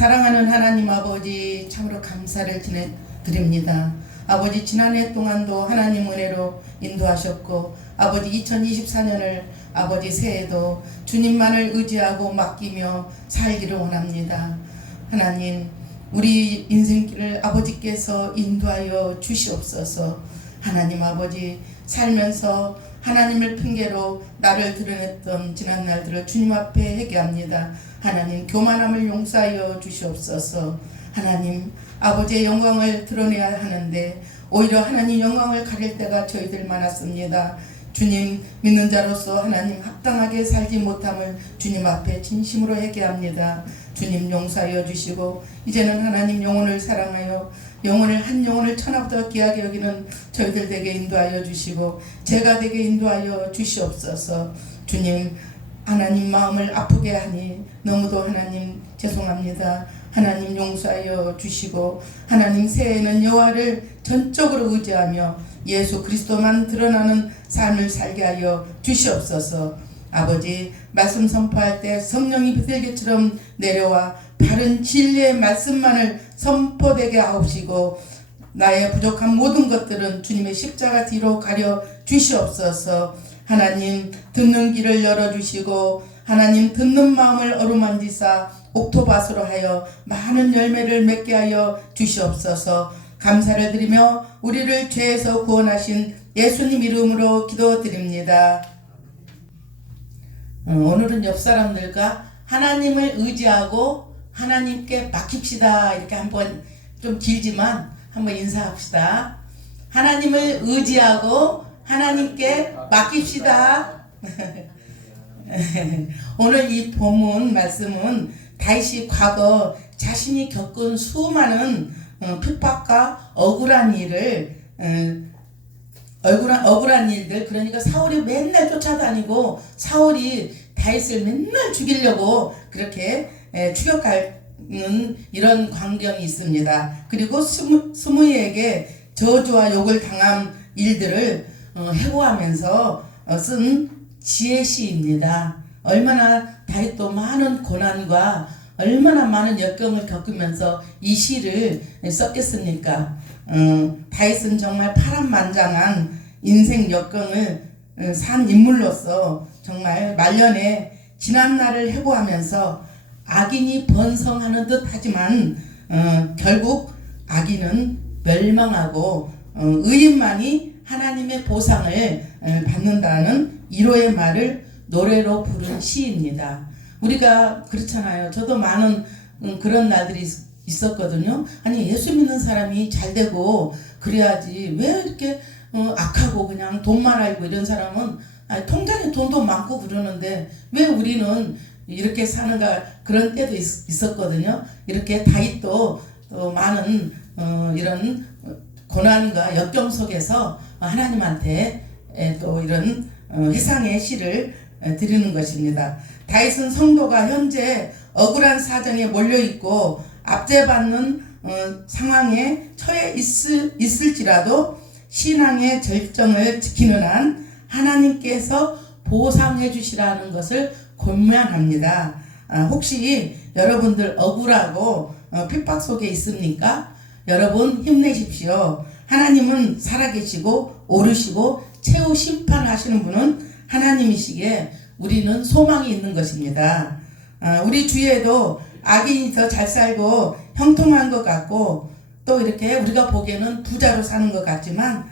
사랑하는 하나님 아버지, 참으로 감사를 드립니다. 아버지, 지난해 동안도 하나님 은혜로 인도하셨고, 아버지 2024년을 아버지 새해도 주님만을 의지하고 맡기며 살기를 원합니다. 하나님, 우리 인생길을 아버지께서 인도하여 주시옵소서. 하나님 아버지, 살면서 하나님을 핑계로 나를 드러냈던 지난 날들을 주님 앞에 회개합니다. 하나님, 교만함을 용서하여 주시옵소서. 하나님, 아버지의 영광을 드러내야 하는데 오히려 하나님 영광을 가릴 때가 저희들 많았습니다. 주님, 믿는 자로서 하나님 합당하게 살지 못함을 주님 앞에 진심으로 회개합니다. 주님, 용서하여 주시고 이제는 하나님 영혼을 사랑하여 한 영혼을 천하보다 귀하게 여기는 저희들 되게 인도하여 주시고 제가 되게 인도하여 주시옵소서. 주님, 하나님 마음을 아프게 하니 너무도 하나님 죄송합니다. 하나님 용서하여 주시고 하나님 새해에는 여호와를 전적으로 의지하며 예수 그리스도만 드러나는 삶을 살게 하여 주시옵소서. 아버지, 말씀 선포할 때 성령이 비둘기처럼 내려와 바른 진리의 말씀만을 선포되게 하옵시고 나의 부족한 모든 것들은 주님의 십자가 뒤로 가려 주시옵소서. 하나님, 듣는 길을 열어주시고 하나님 듣는 마음을 어루만지사 옥토밭으로 하여 많은 열매를 맺게 하여 주시옵소서. 감사를 드리며 우리를 죄에서 구원하신 예수님 이름으로 기도드립니다. 오늘은 옆 사람들과 하나님을 의지하고 하나님께 맡깁시다. 이렇게 한번 좀 길지만 한번 인사합시다. 하나님을 의지하고 하나님께 맡깁시다. 오늘 이 본문 말씀은 다윗이 과거 자신이 겪은 수많은 핍박과 억울한 일들, 그러니까 사울이 맨날 쫓아다니고 사울이 다윗을 맨날 죽이려고 그렇게 추격하는 이런 광경이 있습니다. 그리고 스무이에게 저주와 욕을 당한 일들을 해고하면서 쓴 지혜시입니다. 얼마나 다윗도 많은 고난과 얼마나 많은 역경을 겪으면서 이 시를 썼겠습니까? 다윗은 정말 파란만장한 인생 역경을 산 인물로서 정말 말년에 지난날을 해고하면서 악인이 번성하는 듯 하지만 결국 악인은 멸망하고 의인만이 하나님의 보상을 받는다는 위로의 말을 노래로 부른 시입니다. 우리가 그렇잖아요. 저도 많은 그런 날들이 있었거든요. 아니, 예수 믿는 사람이 잘 되고 그래야지 왜 이렇게 악하고 그냥 돈만 알고 이런 사람은 통장에 돈도 많고 그러는데 왜 우리는 이렇게 사는가, 그런 때도 있었거든요. 이렇게 다윗도 많은 이런 고난과 역경 속에서 하나님한테 또 이런 회상의 시를 드리는 것입니다. 다윗은 성도가 현재 억울한 사정에 몰려있고 압제받는 상황에 처해 있을지라도 신앙의 절정을 지키는 한 하나님께서 보상해 주시라는 것을 권면합니다. 혹시 여러분들 억울하고 핍박 속에 있습니까? 여러분 힘내십시오. 하나님은 살아계시고 오르시고 최후 심판하시는 분은 하나님이시기에 우리는 소망이 있는 것입니다. 우리 주위에도 악인이 더 잘 살고 형통한 것 같고 또 이렇게 우리가 보기에는 부자로 사는 것 같지만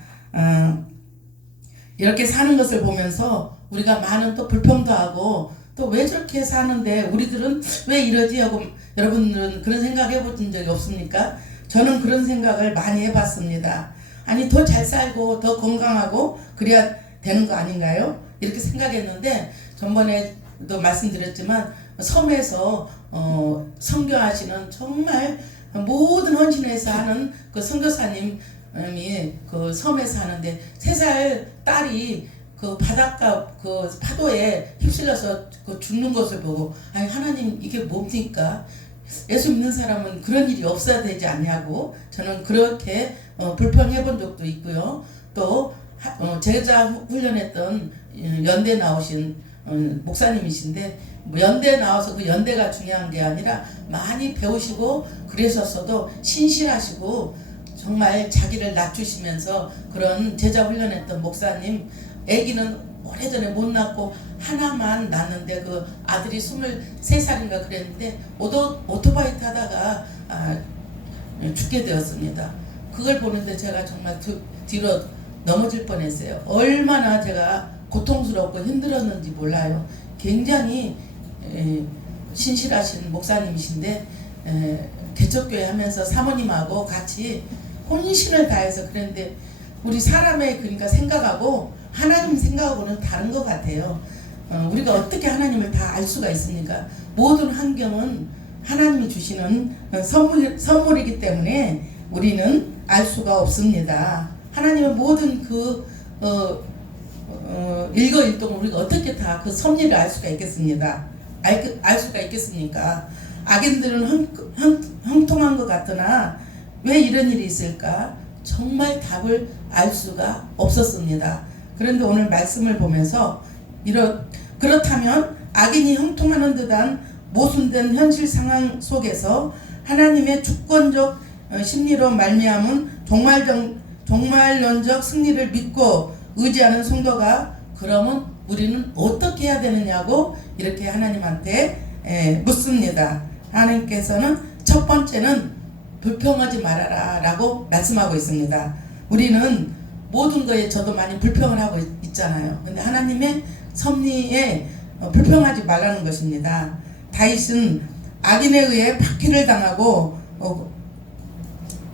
이렇게 사는 것을 보면서 우리가 많은 또 불평도 하고 또 왜 저렇게 사는데 우리들은 왜 이러지 하고, 여러분들은 그런 생각 해본 적이 없습니까? 저는 그런 생각을 많이 해봤습니다. 아니, 더 잘 살고 더 건강하고 그래야 되는 거 아닌가요? 이렇게 생각했는데 전번에도 말씀드렸지만 섬에서 선교하시는 정말 모든 헌신에서 하는 그 선교사님이 그 섬에서 하는데 3살 딸이 그 바닷가 그 파도에 휩쓸려서 그 죽는 것을 보고, 아니, 하나님 이게 뭡니까? 예수 믿는 사람은 그런 일이 없어야 되지 않냐고 저는 그렇게 불평해 본 적도 있고요. 또 제자 훈련했던 연대 나오신 목사님이신데 뭐 연대 나와서 그 연대가 중요한 게 아니라 많이 배우시고 그러셨어도 신실하시고 정말 자기를 낮추시면서 그런 제자 훈련했던 목사님, 아기는 오래전에 못 낳고 하나만 낳는데 그 아들이 23살인가 그랬는데 오토바이 타다가 죽게 되었습니다. 그걸 보는데 제가 정말 뒤로 넘어질 뻔했어요. 얼마나 제가 고통스럽고 힘들었는지 몰라요. 굉장히 신실하신 목사님이신데 개척교회 하면서 사모님하고 같이 혼신을 다해서 그랬는데 우리 사람의 그러니까 생각하고 하나님 생각하고는 다른 것 같아요. 우리가 어떻게 하나님을 다 알 수가 있습니까? 모든 환경은 하나님이 주시는 선물이기 때문에 우리는 알 수가 없습니다. 하나님의 모든 일거일동을 우리가 어떻게 다 그 섭리를 알 수가 있겠습니다. 알 수가 있겠습니까? 악인들은 형통한 것 같으나 왜 이런 일이 있을까? 정말 답을 알 수가 없었습니다. 그런데 오늘 말씀을 보면서 그렇다면 악인이 형통하는 듯한 모순된 현실 상황 속에서 하나님의 주권적 심리로 말미암은 종말론적 승리를 믿고 의지하는 성도가 그러면 우리는 어떻게 해야 되느냐고 이렇게 하나님한테 묻습니다. 하나님께서는 첫 번째는 불평하지 말아라 라고 말씀하고 있습니다. 우리는 모든 거에 저도 많이 불평을 하고 있잖아요. 근데 하나님의 섭리에 불평하지 말라는 것입니다. 다윗은 악인에 의해 박해를 당하고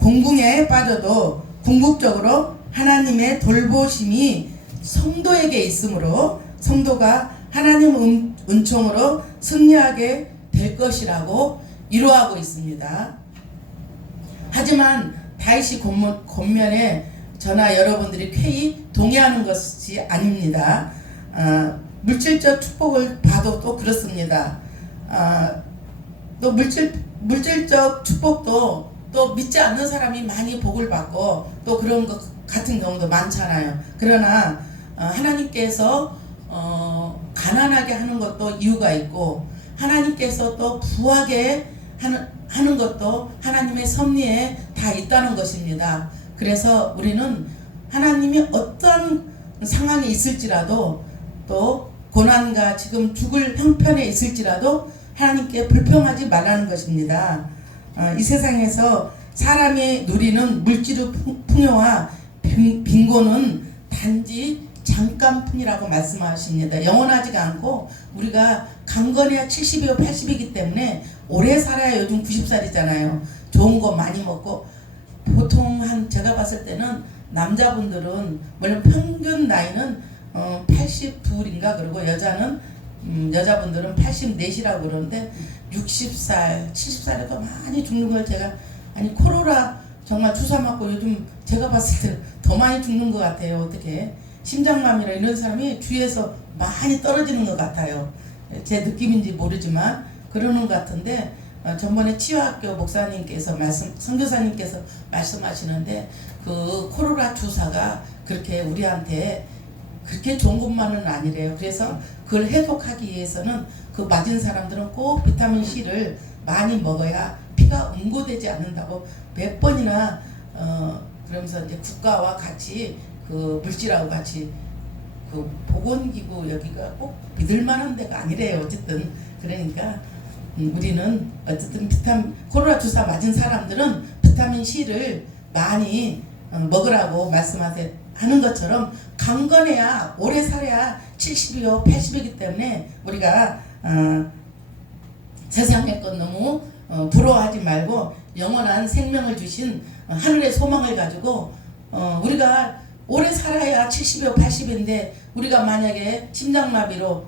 공궁에 빠져도 궁극적으로 하나님의 돌보심이 성도에게 있으므로 성도가 하나님 은총으로 승리하게 될 것이라고 위로하고 있습니다. 하지만 다윗이 권면에 저나 여러분들이 쾌히 동의하는 것이 아닙니다. 물질적 축복을 봐도 또 그렇습니다. 또 물질적 축복도 또 믿지 않는 사람이 많이 복을 받고 또 그런 것 같은 경우도 많잖아요. 그러나 하나님께서 가난하게 하는 것도 이유가 있고 하나님께서 또 부하게 하는 것도 하나님의 섭리에 다 있다는 것입니다. 그래서 우리는 하나님이 어떤 상황이 있을지라도 또 고난과 지금 죽을 형편에 있을지라도 하나님께 불평하지 말라는 것입니다. 이 세상에서 사람이 누리는 물질의 풍요와 빈곤은 단지 잠깐뿐이라고 말씀하십니다. 영원하지가 않고 우리가 강건해야 70이고 80이기 때문에 오래 살아야 요즘 90살이잖아요. 좋은 거 많이 먹고 보통 제가 봤을 때는 남자분들은 물론 평균 나이는 82인가 그러고 여자분들은 84이라고 그러는데 60살, 70살에도 많이 죽는 걸 제가 코로나 정말 주사 맞고 요즘 제가 봤을 때 더 많이 죽는 것 같아요. 어떻게 심장마비나 이런 사람이 주위에서 많이 떨어지는 것 같아요. 제 느낌인지 모르지만 그러는 것 같은데 전번에 치유학교 목사님께서 선교사님께서 말씀하시는데 그 코로나 주사가 그렇게 우리한테 그렇게 좋은 것만은 아니래요. 그래서 그걸 해독하기 위해서는 그 맞은 사람들은 꼭 비타민 C를 많이 먹어야 피가 응고되지 않는다고 몇 번이나 그러면서 이제 국가와 같이 그 물질하고 같이 그 보건기구 여기가 꼭 믿을만한 데가 아니래요. 어쨌든 그러니까 우리는 어쨌든 코로나 주사 맞은 사람들은 비타민 C를 많이 먹으라고 말씀하는 것처럼 강건해야 오래 살아야 70이요 80이기 때문에 우리가 세상의 것 너무 부러워하지 말고 영원한 생명을 주신 하늘의 소망을 가지고 우리가 오래 살아야 70이요 80인데 우리가 만약에 심장마비로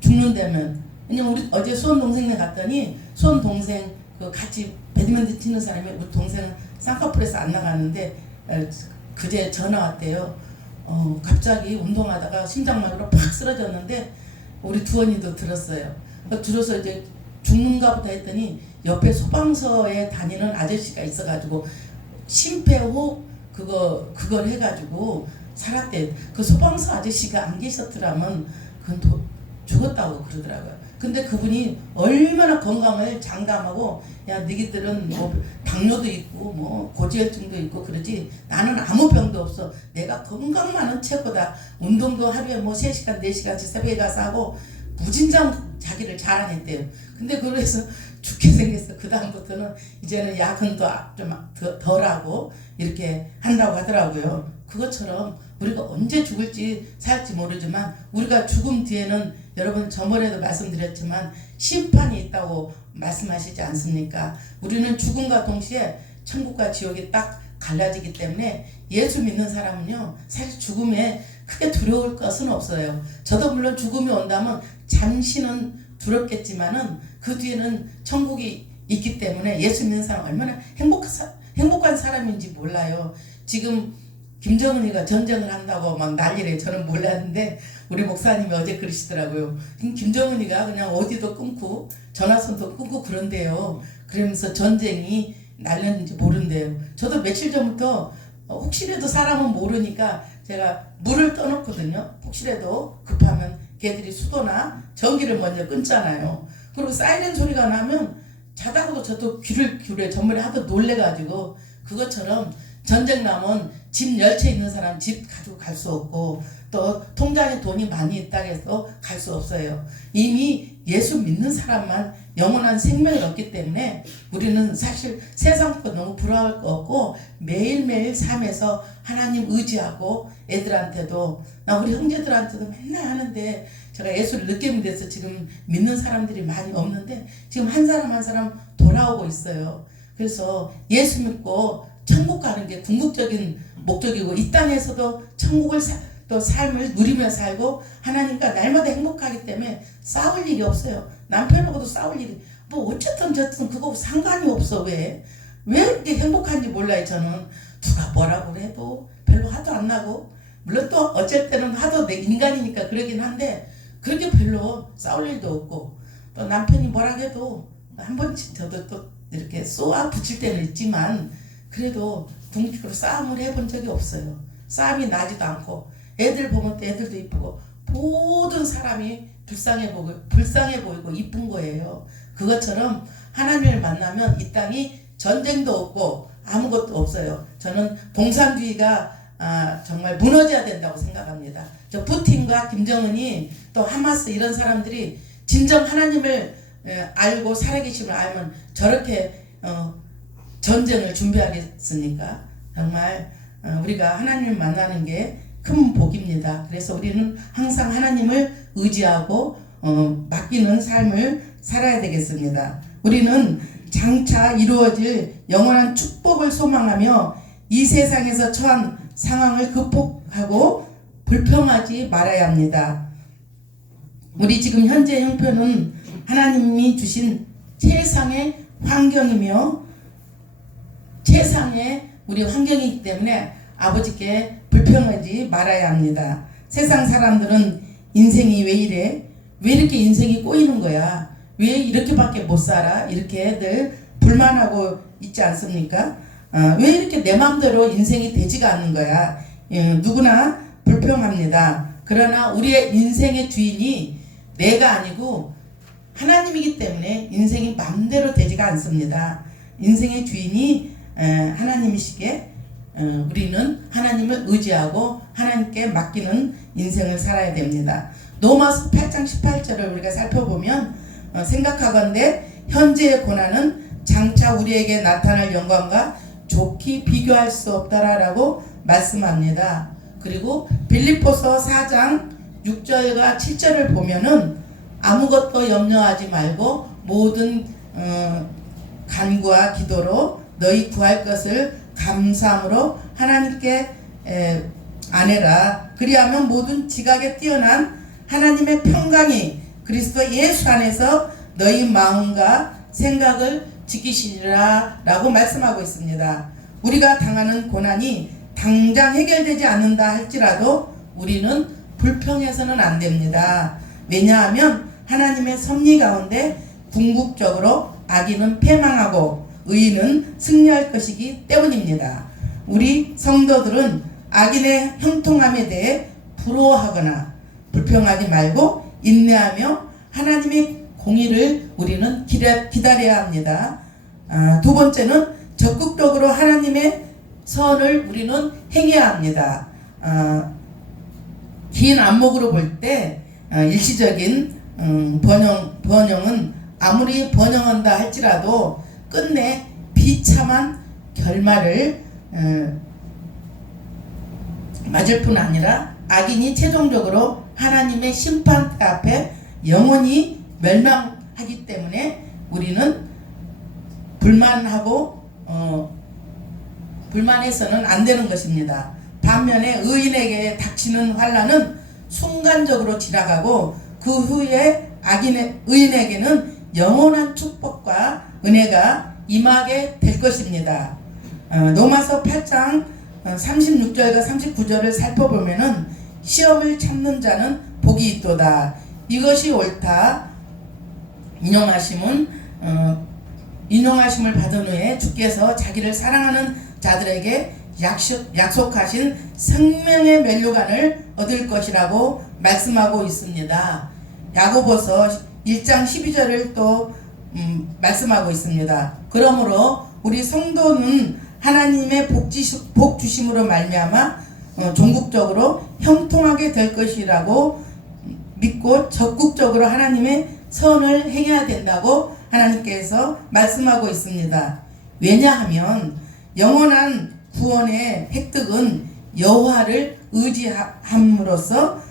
죽는다면 왜냐면 우리 어제 수원 동생네 갔더니 수원 동생 그 같이 배드민턴 치는 사람이 우리 동생은 쌍꺼풀에서 안 나가는데 그제 전화 왔대요. 갑자기 운동하다가 심장마비로 팍 쓰러졌는데 우리 두원이도 들었어요. 들어서 이제 죽는가 보다 했더니 옆에 소방서에 다니는 아저씨가 있어가지고 심폐호흡 그걸 해가지고 살았대. 그 소방서 아저씨가 안 계셨더라면 그건 죽었다고 그러더라고요. 근데 그분이 얼마나 건강을 장담하고 야 너희들은 뭐 당뇨도 있고 뭐 고지혈증도 있고 그러지 나는 아무 병도 없어. 내가 건강만은 최고다. 운동도 하루에 뭐 3시간 4시간씩 새벽에 가서 하고 무진장 자기를 자랑했대요. 근데 그래서 죽게 생겼어. 그 다음부터는 이제는 약은 좀 덜하고 이렇게 한다고 하더라고요. 그것처럼 우리가 언제 죽을지 살지 모르지만 우리가 죽음 뒤에는 여러분 저번에도 말씀드렸지만 심판이 있다고 말씀하시지 않습니까? 우리는 죽음과 동시에 천국과 지옥이 딱 갈라지기 때문에 예수 믿는 사람은요 사실 죽음에 크게 두려울 것은 없어요. 저도 물론 죽음이 온다면 잠시는 두렵겠지만은 그 뒤에는 천국이 있기 때문에 예수 믿는 사람 얼마나 행복한 사람인지 몰라요. 지금 김정은이가 전쟁을 한다고 막 난리래. 저는 몰랐는데 우리 목사님이 어제 그러시더라고요. 김정은이가 그냥 어디도 끊고 전화선도 끊고 그런데요. 그러면서 전쟁이 날렸는지 모른대요. 저도 며칠 전부터 혹시라도 사람은 모르니까 제가 물을 떠놓거든요. 혹시라도 급하면 걔들이 수도나 전기를 먼저 끊잖아요. 그리고 사이렌 소리가 나면 자다가도 저도 귀를 기울여 전문에 하도 놀래가지고 그것처럼 전쟁 나면 집 10채 있는 사람 집 가지고 갈 수 없고 또 통장에 돈이 많이 있다고 해서 갈 수 없어요. 이미 예수 믿는 사람만 영원한 생명을 얻기 때문에 우리는 사실 세상과 너무 부러울 거 없고 매일매일 삶에서 하나님 의지하고 애들한테도 나 우리 형제들한테도 맨날 하는데 제가 예수를 늦게 믿어서 지금 믿는 사람들이 많이 없는데 지금 한 사람 한 사람 돌아오고 있어요. 그래서 예수 믿고 천국 가는 게 궁극적인 목적이고 이 땅에서도 천국을 또 삶을 누리며 살고 하나님과 날마다 행복하기 때문에 싸울 일이 없어요. 남편하고도 싸울 일이 뭐 어쨌든 저쨌든 그거 상관이 없어. 왜 이렇게 행복한지 몰라요. 저는 누가 뭐라고 해도 별로 화도 안 나고 물론 또 어쩔 때는 화도 내 인간이니까 그러긴 한데 그렇게 별로 싸울 일도 없고 또 남편이 뭐라고 해도 한 번씩 저도 또 이렇게 쏘아 붙일 때는 있지만 그래도 궁극적으로 싸움을 해본 적이 없어요. 싸움이 나지도 않고 애들 보면 또 애들도 이쁘고 모든 사람이 불쌍해 보이고 이쁜 거예요. 그것처럼 하나님을 만나면 이 땅이 전쟁도 없고 아무것도 없어요. 저는 공산주의가 정말 무너져야 된다고 생각합니다. 저 푸틴과 김정은이 또 하마스 이런 사람들이 진정 하나님을 알고 살아계심을 알면 저렇게 전쟁을 준비하겠습니까? 정말 우리가 하나님을 만나는 게 큰 복입니다. 그래서 우리는 항상 하나님을 의지하고 맡기는 삶을 살아야 되겠습니다. 우리는 장차 이루어질 영원한 축복을 소망하며 이 세상에서 처한 상황을 극복하고 불평하지 말아야 합니다. 우리 지금 현재 형편은 하나님이 주신 최상의 환경이며 최상의 우리 환경이기 때문에 아버지께 불평하지 말아야 합니다. 세상 사람들은 인생이 왜 이래? 왜 이렇게 인생이 꼬이는 거야? 왜 이렇게밖에 못 살아? 이렇게 늘 불만하고 있지 않습니까? 왜 이렇게 내 마음대로 인생이 되지가 않는 거야? 누구나 불평합니다. 그러나 우리의 인생의 주인이 내가 아니고 하나님이기 때문에 인생이 마음대로 되지가 않습니다. 인생의 주인이 하나님이시기에 우리는 하나님을 의지하고 하나님께 맡기는 인생을 살아야 됩니다. 로마서 8장 18절을 우리가 살펴보면 생각하건대 현재의 고난은 장차 우리에게 나타날 영광과 좋게 비교할 수 없다라고 말씀합니다. 그리고 빌립보서 4장 6절과 7절을 보면은 아무것도 염려하지 말고 모든 간구와 기도로 너희 구할 것을 감사함으로 하나님께 아뢰라. 그리하면 모든 지각에 뛰어난 하나님의 평강이 그리스도 예수 안에서 너희 마음과 생각을 지키시리라 라고 말씀하고 있습니다. 우리가 당하는 고난이 당장 해결되지 않는다 할지라도 우리는 불평해서는 안 됩니다. 왜냐하면 하나님의 섭리 가운데 궁극적으로 악인은 패망하고 의인은 승리할 것이기 때문입니다. 우리 성도들은 악인의 형통함에 대해 부러워하거나 불평하지 말고 인내하며 하나님이 공의를 우리는 기다려야 합니다. 두 번째는 적극적으로 하나님의 선을 우리는 행해야 합니다. 긴 안목으로 볼 때 일시적인 번영은 아무리 번영한다 할지라도 끝내 비참한 결말을 맞을 뿐 아니라 악인이 최종적으로 하나님의 심판대 앞에 영원히 멸망하기 때문에 우리는 불만해서는 안 되는 것입니다. 반면에 의인에게 닥치는 환난은 순간적으로 지나가고 그 후에 의인에게는 영원한 축복과 은혜가 임하게 될 것입니다. 로마서 8장 36절과 39절을 살펴보면은 시험을 참는 자는 복이 있도다. 이것이 옳다. 인용하심을 받은 후에 주께서 자기를 사랑하는 자들에게 약속하신 생명의 면류관을 얻을 것이라고 말씀하고 있습니다. 야고보서 1장 12절을 또 말씀하고 있습니다. 그러므로 우리 성도는 하나님의 복 주심으로 말미암아 종국적으로 형통하게 될 것이라고 믿고 적극적으로 하나님의 선을 행해야 된다고 하나님께서 말씀하고 있습니다. 왜냐하면 영원한 구원의 획득은 여호와를 의지함으로써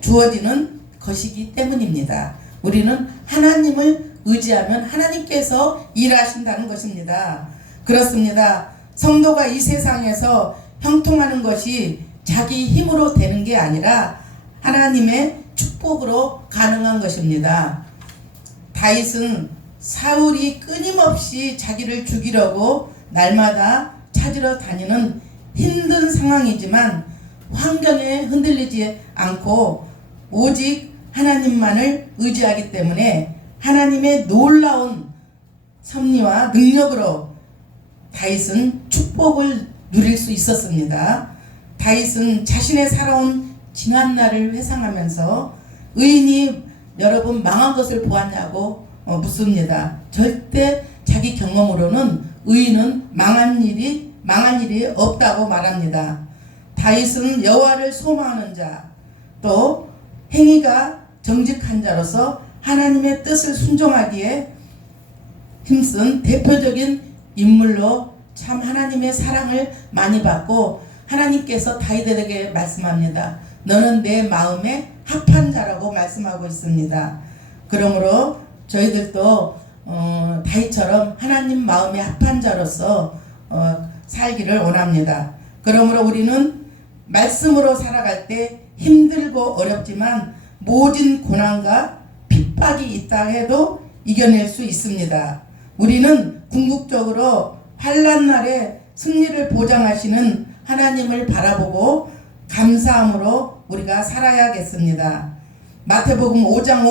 주어지는 것이기 때문입니다. 우리는 하나님을 의지하면 하나님께서 일하신다는 것입니다. 그렇습니다. 성도가 이 세상에서 형통하는 것이 자기 힘으로 되는 게 아니라 하나님의 축복으로 가능한 것입니다. 다윗은 사울이 끊임없이 자기를 죽이려고 날마다 찾으러 다니는 힘든 상황이지만 환경에 흔들리지 않고 오직 하나님만을 의지하기 때문에 하나님의 놀라운 섭리와 능력으로 다윗은 축복을 누릴 수 있었습니다. 다윗은 자신의 살아온 지난날을 회상하면서 의인이 여러분 망한 것을 보았냐고 묻습니다. 절대 자기 경험으로는 의인은 망한 일이 없다고 말합니다. 다윗은 여호와를 소망하는 자, 또 행위가 정직한 자로서 하나님의 뜻을 순종하기에 힘쓴 대표적인 인물로 참 하나님의 사랑을 많이 받고 하나님께서 다윗에게 말씀합니다. 너는 내 마음에 합한 자라고 말씀하고 있습니다. 그러므로 저희들도 다윗처럼 하나님 마음에 합한 자로서 살기를 원합니다. 그러므로 우리는 말씀으로 살아갈 때 힘들고 어렵지만 모진 고난과 핍박이 있다 해도 이겨낼 수 있습니다. 우리는 궁극적으로 환난 날에 승리를 보장하시는 하나님을 바라보고 감사함으로 우리가 살아야겠습니다. 마태복음 5장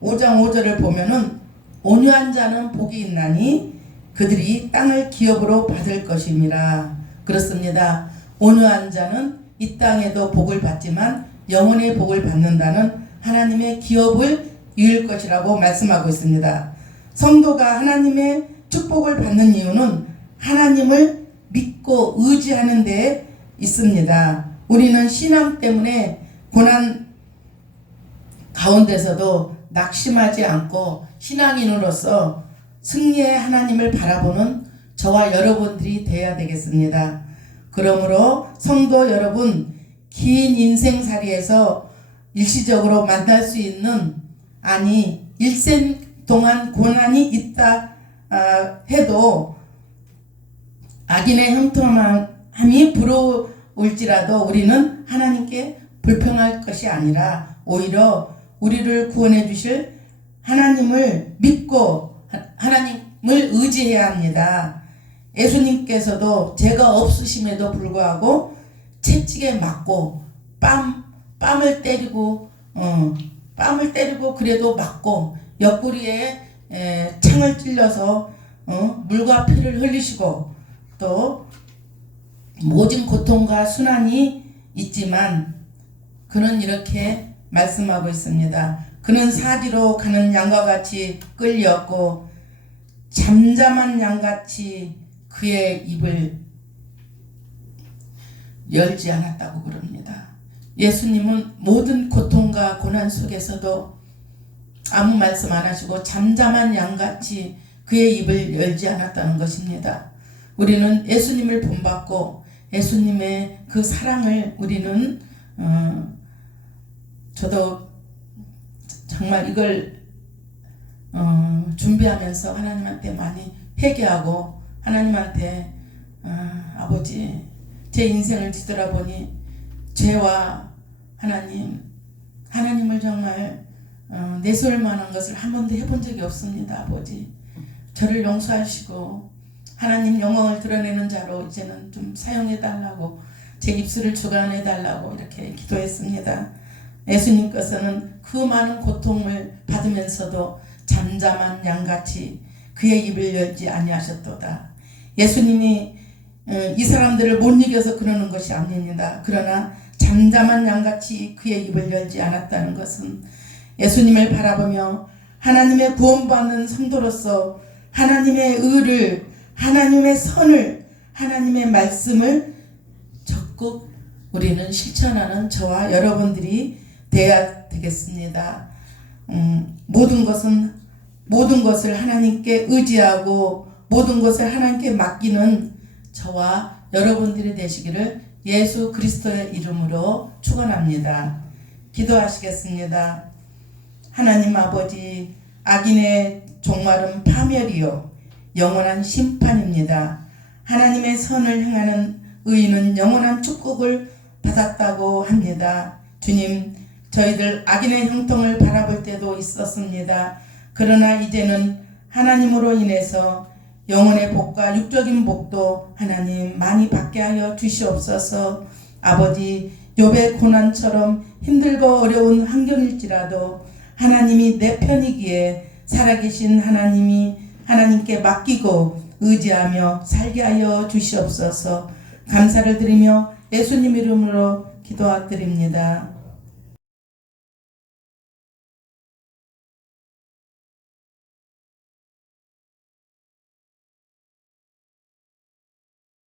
5절을 보면은 온유한 자는 복이 있나니 그들이 땅을 기업으로 받을 것임이라. 그렇습니다. 온유한 자는 이 땅에도 복을 받지만 영혼의 복을 받는다는 하나님의 기업을 이룰 것이라고 말씀하고 있습니다. 성도가 하나님의 축복을 받는 이유는 하나님을 믿고 의지하는 데 있습니다. 우리는 신앙 때문에 고난 가운데서도 낙심하지 않고 신앙인으로서 승리의 하나님을 바라보는 저와 여러분들이 되어야 되겠습니다. 그러므로 성도 여러분, 긴 인생살이에서 일시적으로 만날 수 있는, 아니 일생 동안 고난이 있다 해도 악인의 형통함이 부러울지라도 우리는 하나님께 불평할 것이 아니라 오히려 우리를 구원해 주실 하나님을 믿고 하나님을 의지해야 합니다. 예수님께서도 죄가 없으심에도 불구하고 채찍에 맞고 뺨을 때리고 그래도 맞고 옆구리에 창을 찔러서 물과 피를 흘리시고 또 모진 고통과 순환이 있지만 그는 이렇게 말씀하고 있습니다. 그는 사디로 가는 양과 같이 끌렸고 잠잠한 양같이 그의 입을 열지 않았다고 그럽니다. 예수님은 모든 고통과 고난 속에서도 아무 말씀 안 하시고 잠잠한 양같이 그의 입을 열지 않았다는 것입니다. 우리는 예수님을 본받고 예수님의 그 사랑을 우리는 저도 정말 이걸 준비하면서 하나님한테 많이 회개하고 하나님한테 아버지 제 인생을 뒤돌아보니 죄와 하나님을 정말 내세울 만한 것을 한 번도 해본 적이 없습니다. 아버지 저를 용서하시고 하나님 영광을 드러내는 자로 이제는 좀 사용해 달라고 제 입술을 주관해 달라고 이렇게 기도했습니다. 예수님께서는 그 많은 고통을 받으면서도 잠잠한 양같이 그의 입을 열지 아니하셨도다. 예수님이 이 사람들을 못 이겨서 그러는 것이 아닙니다. 그러나 잠잠한 양같이 그의 입을 열지 않았다는 것은 예수님을 바라보며 하나님의 구원받는 성도로서 하나님의 의를, 하나님의 선을, 하나님의 말씀을 적극 우리는 실천하는 저와 여러분들이 되어야 되겠습니다. 모든 것을 하나님께 의지하고 모든 것을 하나님께 맡기는 저와 여러분들이 되시기를 예수 그리스도의 이름으로 축원합니다. 기도하시겠습니다. 하나님 아버지, 악인의 종말은 파멸이요 영원한 심판입니다. 하나님의 선을 행하는 의인은 영원한 축복을 받았다고 합니다. 주님, 저희들 악인의 형통을 바라볼 때도 있었습니다. 그러나 이제는 하나님으로 인해서 영혼의 복과 육적인 복도 하나님 많이 받게 하여 주시옵소서. 아버지, 욥의 고난처럼 힘들고 어려운 환경일지라도 하나님이 내 편이기에 살아계신 하나님이 하나님께 맡기고 의지하며 살게 하여 주시옵소서. 감사를 드리며 예수님 이름으로 기도드립니다.